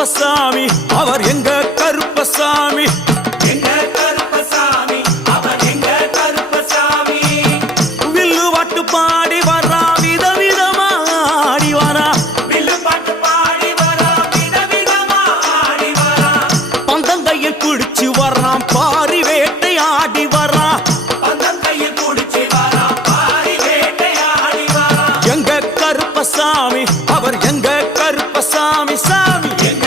கருப்பசாமி அவர் எங்க கருப்பசாமி எங்க கருப்பசாமி அவர் எங்க கருப்பசாமி வில்லு பாட்டு பாடி வரா விதவிதமா ஆடி வரா வில்லு பாட்டு பாடி வரா விதவிதமா ஆடி வரா பந்தங்கையில் குடிச்சு வர்றான் பாரி வேட்டை ஆடி வரா பந்தங்கையில் குடிச்சு வரா பாரி வேட்டை ஆடி வரா எங்க கருப்பசாமி அவர் எங்க கருப்பசாமி சாமி எங்க